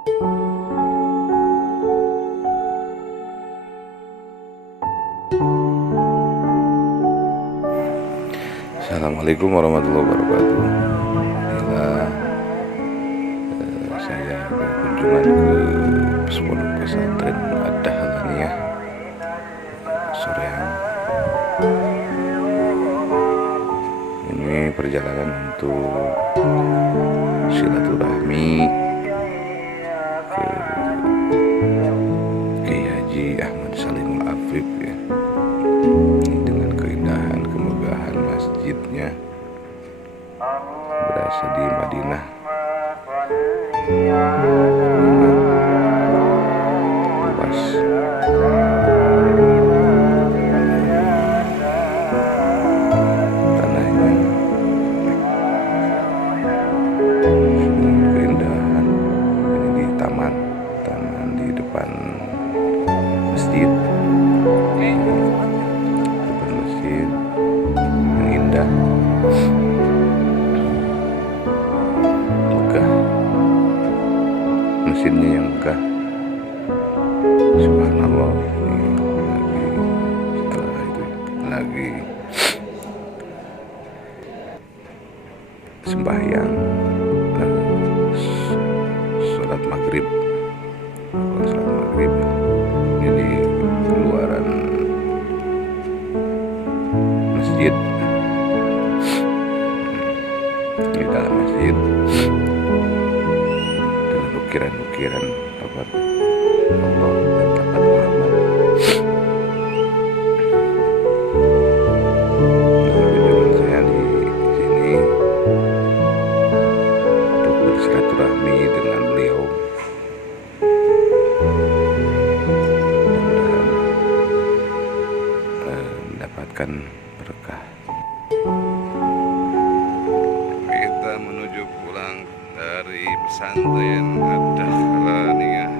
Assalamualaikum warahmatullahi wabarakatuh. Inilah saya berkunjungan ke pondok pesantren Ad-Dahlaniyah Soreang. Ini perjalanan untuk silaturahmi ke Kiai Haji Ahmad Salimul Afif ya. Dengan keindahan kemegahan masjidnya berasa di Madinah. Luas tanahnya, keindahan. Ini di taman di depan masjid. Depan masjid yang indah, megah, mesinnya yang megah. Subhanallah, ini setelah itu lagi sembahyang sholat maghrib. Ini di keluaran masjid, di dalam masjid dengan ukiran-ukiran lafaz Allah dan lafaz Muhammad. Tujuan saya di sini untuk bersilaturahmi dengan beliau. Mendapatkan berkah. Kita menuju pulang dari pesantren Ad-Dahlaniyah.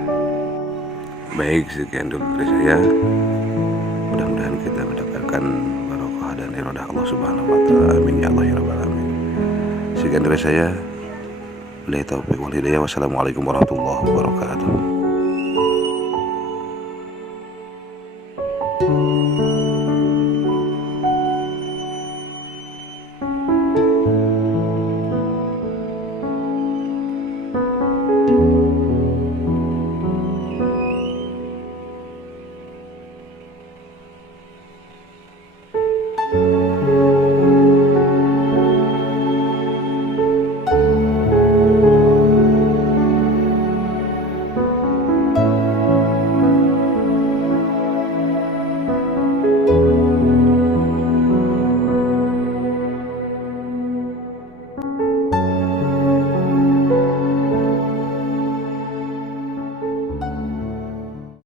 Baik, sekian dulu dari saya. Mudah-mudahan kita mendapatkan barokah dan iradah Allah Subhanahu wa taala. Amin ya Allah ya rabbal alamin. Sekian dari saya. Wassalamualaikum warahmatullahi wabarakatuh.